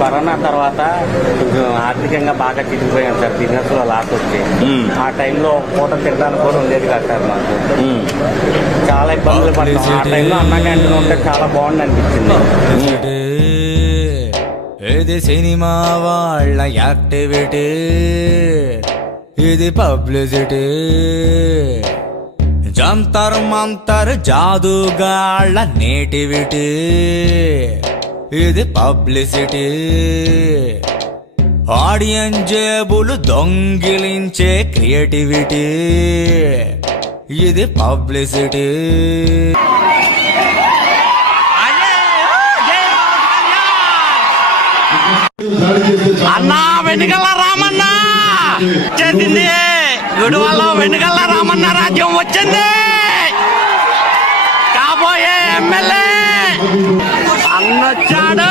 Corona తర్వాత కొంచెం ఆర్థికంగా బాగా చిరిగిపోయాం సార్, బిజినెస్ లో లాస్ వచ్చి. ఆ టైంలో పూట తినడానికి కూడా ఉండేది కాదు సార్ మాకు. చాలా ఇబ్బందులు పడ్డాం. ఆ టైంలో అన్న క్యాంటీన్ ఉంటే చాలా బాగుంది అనిపించింది. ఇది సినిమా వాళ్ళ యాక్టివిటీ, ఇది పబ్లిసిటీ. జంతర్ మంతర్ జాదుగాళ్ళ నేటివిటీ, ఇది పబ్లిసిటీ. ఆడియన్స్ జేబులు దొంగిలించే క్రియేటివిటీ, ఇది పబ్లిసిటీ. అన్నా వెనుకల రామన్న చేసింది, గుడివాళ్ళ వెనుకల రామన్న రాజ్యం వచ్చింది. కాబోయే ఎమ్మెల్యే అన్నొచ్చాడు.